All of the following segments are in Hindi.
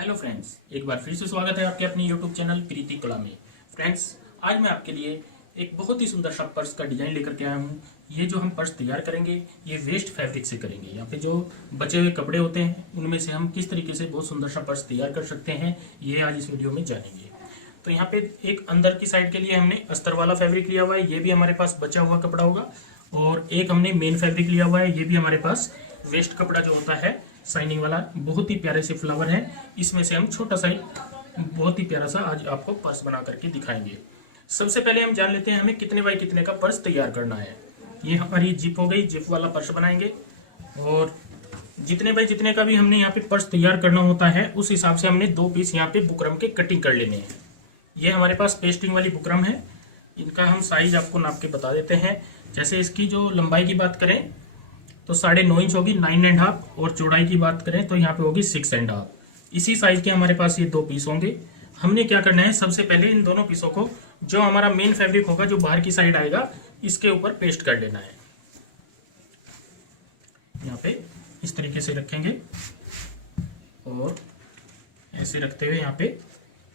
हेलो फ्रेंड्स, एक बार फिर से स्वागत है आपके अपनी यूट्यूब चैनल प्रीति कला में। फ्रेंड्स, आज मैं आपके लिए एक बहुत ही सुंदर सा पर्स का डिजाइन लेकर के आया हूँ। ये जो हम पर्स तैयार करेंगे ये वेस्ट फैब्रिक से करेंगे। यहाँ पे जो बचे हुए कपड़े होते हैं उनमें से हम किस तरीके से बहुत सुंदर सा पर्स तैयार कर सकते हैं ये आज इस वीडियो में जानेंगे। तो यहाँ पे एक अंदर की साइड के लिए हमने अस्तर वाला फैब्रिक लिया हुआ है, ये भी हमारे पास बचा हुआ कपड़ा होगा। और एक हमने मेन फैब्रिक लिया हुआ है, ये भी हमारे पास वेस्ट कपड़ा जो होता है शाइनिंग वाला। बहुत ही प्यारे से फ्लावर है, इसमें से हम छोटा सा बहुत ही प्यारा सा आज आपको पर्स बना करके दिखाएंगे। सबसे पहले हम जान लेते हैं हमें कितने बाई कितने का पर्स तैयार करना है। ये हमारी जिप हो गई, जिप वाला पर्स बनाएंगे। और जितने बाई जितने का भी हमने यहाँ पे पर्स तैयार करना होता है उस हिसाब से हमने 2 पीस यहाँ पे बुकरम के कटिंग कर लेने हैं। ये हमारे पास पेस्टिंग वाली बुकरम है, इनका हम साइज आपको नाप के बता देते हैं। जैसे इसकी जो लंबाई की बात करें तो 9.5 इंच होगी, 9.5, और चौड़ाई की बात करें तो यहाँ पे होगी 6.5। इसी साइज के हमारे पास ये 2 पीस होंगे। हमने क्या करना है, सबसे पहले इन दोनों पीसों को जो हमारा मेन फैब्रिक होगा जो बाहर की साइड आएगा इसके ऊपर पेस्ट कर लेना है। यहाँ पे इस तरीके से रखेंगे और ऐसे रखते हुए यहाँ पे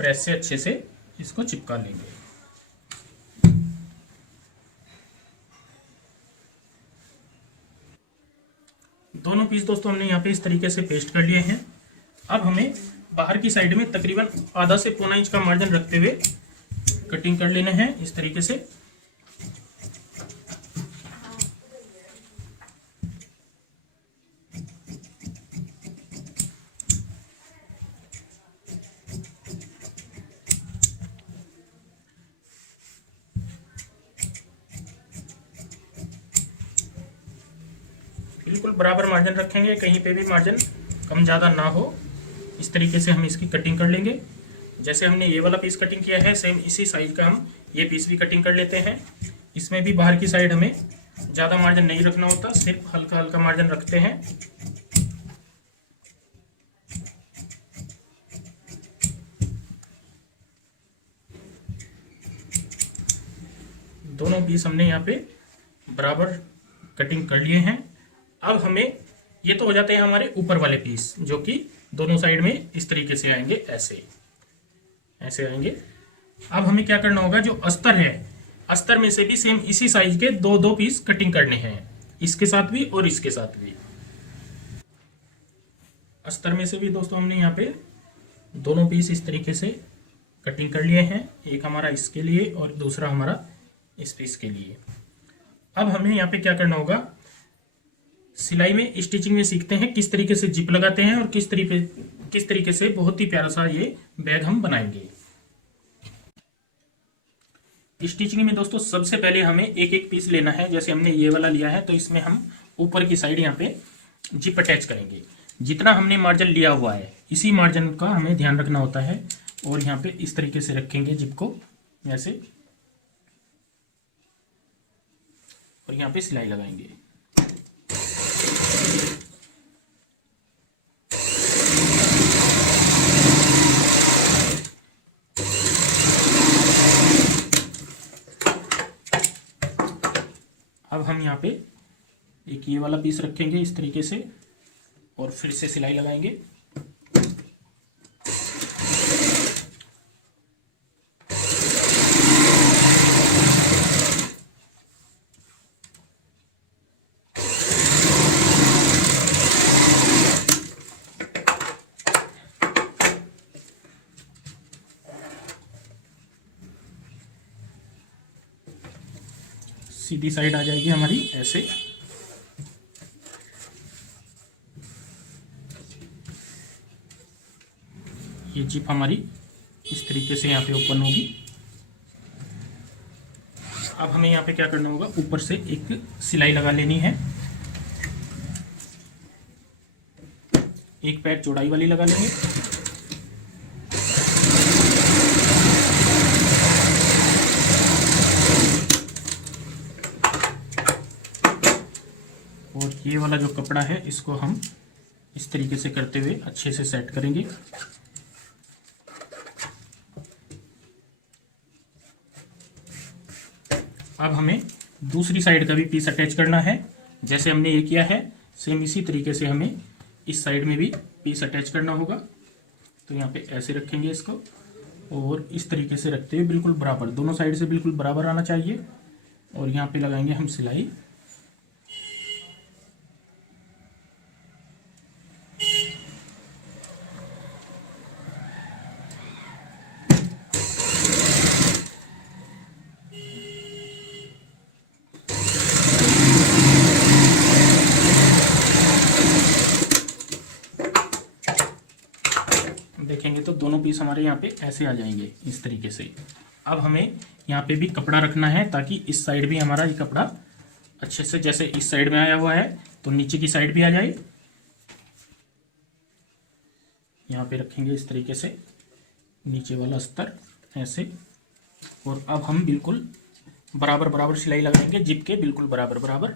प्रेस से अच्छे से इसको चिपका लेंगे। दोनों पीस दोस्तों हमने यहाँ पे इस तरीके से पेस्ट कर लिए हैं। अब हमें बाहर की साइड में तकरीबन आधा से पौना इंच का मार्जिन रखते हुए कटिंग कर लेना है इस तरीके से। बिल्कुल बराबर मार्जिन रखेंगे, कहीं पे भी मार्जिन कम ज़्यादा ना हो। इस तरीके से हम इसकी कटिंग कर लेंगे। जैसे हमने ये वाला पीस कटिंग किया है सेम इसी साइज का हम ये पीस भी कटिंग कर लेते हैं। इसमें भी बाहर की साइड हमें ज़्यादा मार्जिन नहीं रखना होता, सिर्फ हल्का हल्का मार्जिन रखते हैं। दोनों पीस हमने यहाँ पे बराबर कटिंग कर लिए हैं। अब हमें ये तो हो जाते हैं हमारे ऊपर वाले पीस जो कि दोनों साइड में इस तरीके से आएंगे, ऐसे ऐसे आएंगे। अब हमें क्या करना होगा, जो अस्तर है अस्तर में से भी सेम इसी साइज के 2 पीस कटिंग करने हैं, इसके साथ भी और इसके साथ भी। अस्तर में से भी दोस्तों हमने यहाँ पे दोनों पीस इस तरीके से कटिंग कर लिए हैं, एक हमारा इसके लिए और दूसरा हमारा इस पीस के लिए। अब हमें यहाँ पे क्या करना होगा, सिलाई में स्टिचिंग में सीखते हैं किस तरीके से जिप लगाते हैं और किस तरीके से बहुत ही प्यारा सा ये बैग हम बनाएंगे। स्टिचिंग में दोस्तों सबसे पहले हमें एक एक पीस लेना है। जैसे हमने ये वाला लिया है तो इसमें हम ऊपर की साइड यहाँ पे जिप अटैच करेंगे। जितना हमने मार्जिन लिया हुआ है इसी मार्जिन का हमें ध्यान रखना होता है। और यहाँ पे इस तरीके से रखेंगे जिप को ऐसे, और यहाँ पे सिलाई लगाएंगे। अब हम यहाँ पे एक ये वाला पीस रखेंगे इस तरीके से और फिर से सिलाई लगाएंगे। सीधी साइड आ जाएगी हमारी ऐसे। ये जिप हमारी इस तरीके से यहाँ पे ओपन होगी। अब हमें यहाँ पे क्या करना होगा, ऊपर से एक सिलाई लगा लेनी है। एक पैर चौड़ाई वाली लगा लेंगे। और ये वाला जो कपड़ा है इसको हम इस तरीके से करते हुए अच्छे से सेट करेंगे। अब हमें दूसरी साइड का भी पीस अटैच करना है। जैसे हमने ये किया है सेम इसी तरीके से हमें इस साइड में भी पीस अटैच करना होगा। तो यहाँ पे ऐसे रखेंगे इसको, और इस तरीके से रखते हुए बिल्कुल बराबर, दोनों साइड से बिल्कुल बराबर आना चाहिए। और यहाँ पे लगाएंगे हम सिलाई। देखेंगे तो दोनों पीस हमारे यहाँ पे ऐसे आ जाएंगे इस तरीके से। अब हमें यहाँ पे भी कपड़ा रखना है ताकि इस साइड भी हमारा ये कपड़ा अच्छे से, जैसे इस साइड में आया हुआ है तो नीचे की साइड भी आ जाए। यहाँ पे रखेंगे इस तरीके से नीचे वाला अस्तर ऐसे, और अब हम बिल्कुल बराबर बराबर सिलाई लगाएंगे, जिप के बिल्कुल बराबर बराबर।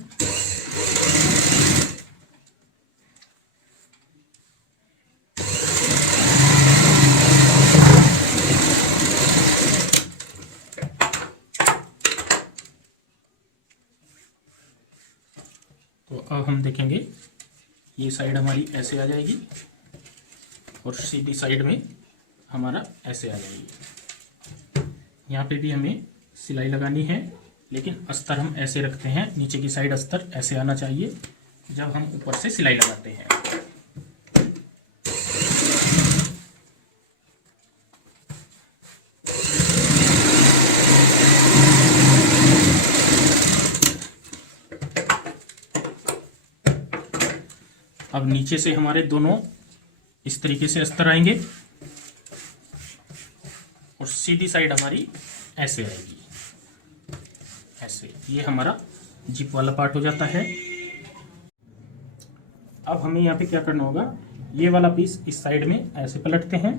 तो अब हम देखेंगे ये साइड हमारी ऐसे आ जाएगी और सीधी साइड में हमारा ऐसे आ जाएगी। यहाँ पे भी हमें सिलाई लगानी है, लेकिन अस्तर हम ऐसे रखते हैं, नीचे की साइड अस्तर ऐसे आना चाहिए जब हम ऊपर से सिलाई लगाते हैं। अब नीचे से हमारे दोनों इस तरीके से अस्तर आएंगे और सीधी साइड हमारी ऐसे आएगी, ऐसे। ये हमारा जिप वाला पार्ट हो जाता है। अब हमें यहाँ पे क्या करना होगा, ये वाला पीस इस साइड में ऐसे पलटते हैं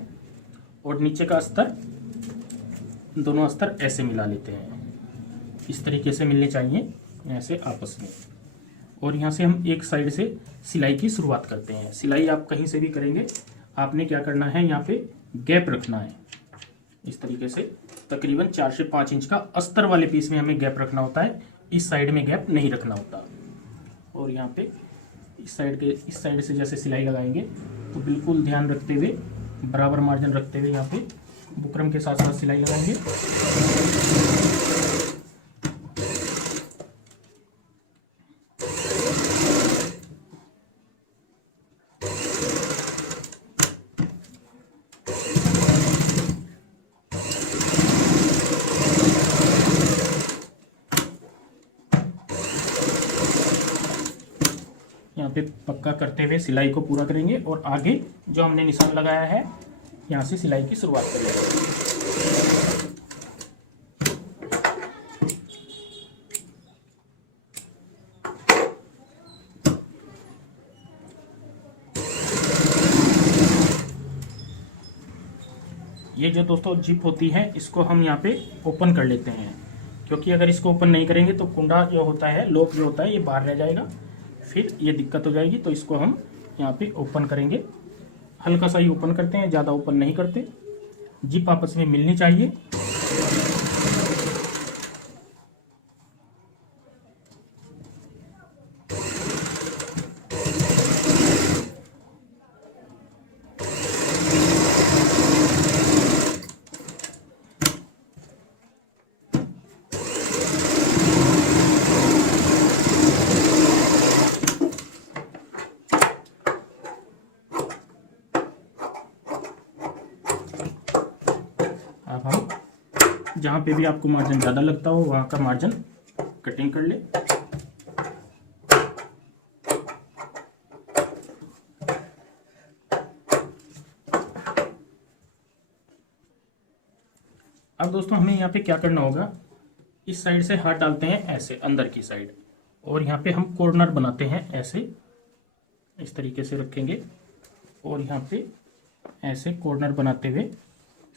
और नीचे का अस्तर, दोनों अस्तर ऐसे मिला लेते हैं, इस तरीके से मिलने चाहिए ऐसे आपस में। और यहाँ से हम एक साइड से सिलाई की शुरुआत करते हैं। सिलाई आप कहीं से भी करेंगे, आपने क्या करना है, यहाँ पे गैप रखना है इस तरीके से, तकरीबन 4 से 5 इंच का अस्तर वाले पीस में हमें गैप रखना होता है, इस साइड में गैप नहीं रखना होता। और यहाँ पे इस साइड से जैसे सिलाई लगाएंगे तो बिल्कुल ध्यान रखते हुए, बराबर मार्जिन रखते हुए यहाँ पे बुकरम के साथ साथ सिलाई लगाएंगे। यहाँ पे पक्का करते हुए सिलाई को पूरा करेंगे और आगे जो हमने निशान लगाया है यहाँ से सिलाई की शुरुआत करेंगे। ये जो दोस्तों जिप होती है, इसको हम यहाँ पे ओपन कर लेते हैं, क्योंकि अगर इसको ओपन नहीं करेंगे तो कुंडा जो होता है, लॉक जो होता है, ये बाहर रह जाएगा, फिर ये दिक्कत हो जाएगी। तो इसको हम यहाँ पे ओपन करेंगे, हल्का सा ही ओपन करते हैं, ज़्यादा ओपन नहीं करते, जिप आपस में मिलनी चाहिए। अब हम जहाँ पे भी आपको मार्जिन ज़्यादा लगता हो वहाँ का मार्जिन कटिंग कर ले। अब दोस्तों हमें यहाँ पे क्या करना होगा, इस साइड से हाथ डालते हैं ऐसे अंदर की साइड, और यहाँ पे हम कॉर्नर बनाते हैं ऐसे, इस तरीके से रखेंगे और यहाँ पे ऐसे कॉर्नर बनाते हुए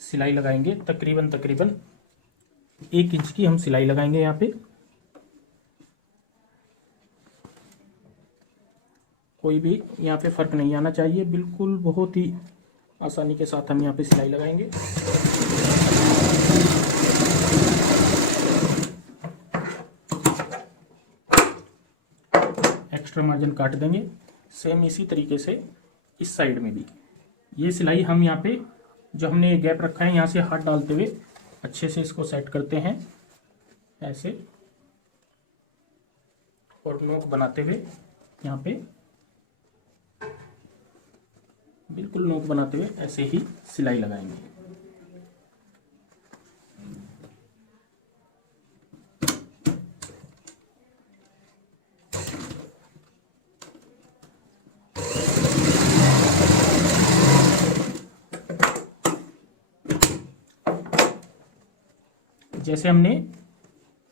सिलाई लगाएंगे। तकरीबन 1 इंच की हम सिलाई लगाएंगे यहाँ पे। कोई भी यहाँ पे फर्क नहीं आना चाहिए, बिल्कुल बहुत ही आसानी के साथ हम यहाँ पे सिलाई लगाएंगे। एक्स्ट्रा मार्जिन काट देंगे। सेम इसी तरीके से इस साइड में भी ये सिलाई हम यहाँ पे जो हमने गैप रखा है यहाँ से हाथ डालते हुए अच्छे से इसको सेट करते हैं ऐसे, और नोक बनाते हुए यहाँ पे बिल्कुल नोक बनाते हुए ऐसे ही सिलाई लगाएंगे। जैसे हमने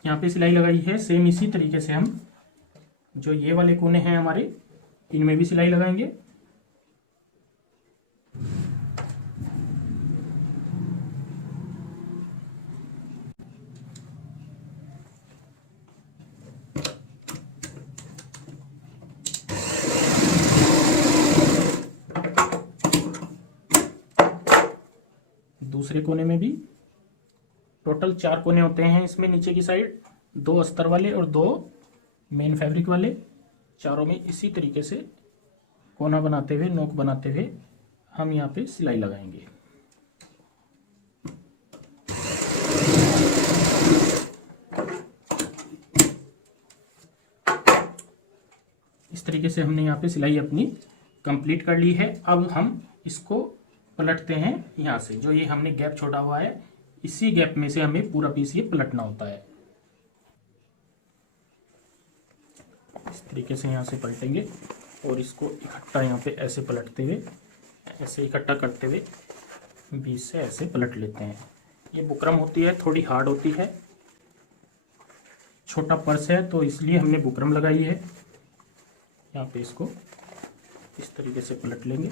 यहाँ पे सिलाई लगाई है, सेम इसी तरीके से हम जो ये वाले कोने हैं हमारे, इनमें भी सिलाई लगाएंगे। दूसरे कोने में भी टोटल 4 कोने होते हैं इसमें, नीचे की साइड 2 अस्तर वाले और 2 मेन फैब्रिक वाले। चारों में इसी तरीके से कोना बनाते हुए, नोक बनाते हुए हम यहाँ पे सिलाई लगाएंगे। इस तरीके से हमने यहाँ पे सिलाई अपनी कंप्लीट कर ली है। अब हम इसको पलटते हैं यहाँ से, जो ये हमने गैप छोड़ा हुआ है इसी गैप में से हमें पूरा पीस ये पलटना होता है। इस तरीके से यहाँ से पलटेंगे और इसको इकट्ठा यहाँ पे ऐसे पलटते हुए, ऐसे इकट्ठा करते हुए बीच से ऐसे पलट लेते हैं। ये बुकरम होती है, थोड़ी हार्ड होती है, छोटा पर्स है तो इसलिए हमने बुकरम लगाई है। यहाँ पे इसको इस तरीके से पलट लेंगे।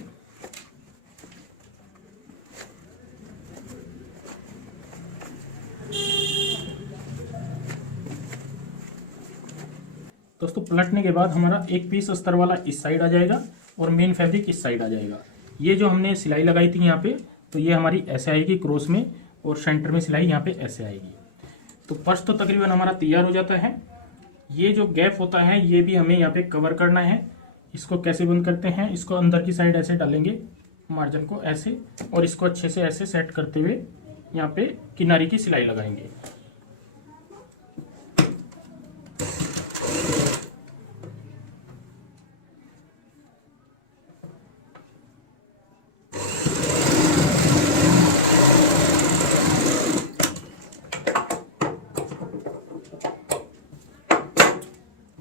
दोस्तों पलटने के बाद हमारा एक पीस अस्तर वाला इस साइड आ जाएगा और मेन फैब्रिक इस साइड आ जाएगा। ये जो हमने सिलाई लगाई थी यहाँ पे, तो ये हमारी ऐसे आएगी क्रॉस में, और सेंटर में सिलाई यहाँ पे ऐसे आएगी। तो पर्स तो तकरीबन हमारा तैयार हो जाता है। ये जो गैप होता है ये भी हमें यहाँ पे कवर करना है। इसको कैसे बंद करते हैं, इसको अंदर की साइड ऐसे डालेंगे मार्जिन को ऐसे, और इसको अच्छे से ऐसे सेट करते हुए यहाँ पे किनारे की सिलाई लगाएंगे।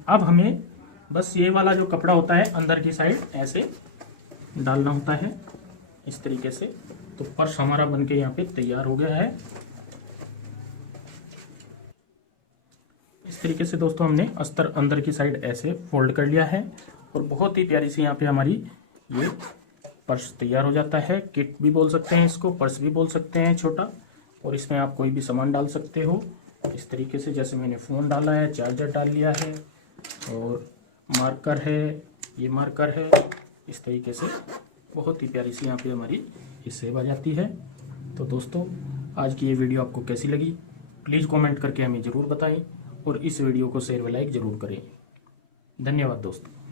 अब हमें बस ये वाला जो कपड़ा होता है अंदर की साइड ऐसे डालना होता है इस तरीके से। तो पर्स हमारा बनके यहाँ पे तैयार हो गया है। इस तरीके से दोस्तों हमने अस्तर अंदर की साइड ऐसे फोल्ड कर लिया है, और बहुत ही प्यारी सी यहाँ पे हमारी ये पर्स तैयार हो जाता है। किट भी बोल सकते हैं इसको, पर्स भी बोल सकते हैं छोटा, और इसमें आप कोई भी सामान डाल सकते हो इस तरीके से। जैसे मैंने फ़ोन डाला है, चार्जर डाल लिया है, और मार्कर है, ये मार्कर है। इस तरीके से बहुत ही प्यारी सी यहाँ पे हमारी ये सेब आ जाती है। तो दोस्तों आज की ये वीडियो आपको कैसी लगी प्लीज़ कमेंट करके हमें ज़रूर बताएं, और इस वीडियो को शेयर व लाइक ज़रूर करें। धन्यवाद दोस्तों।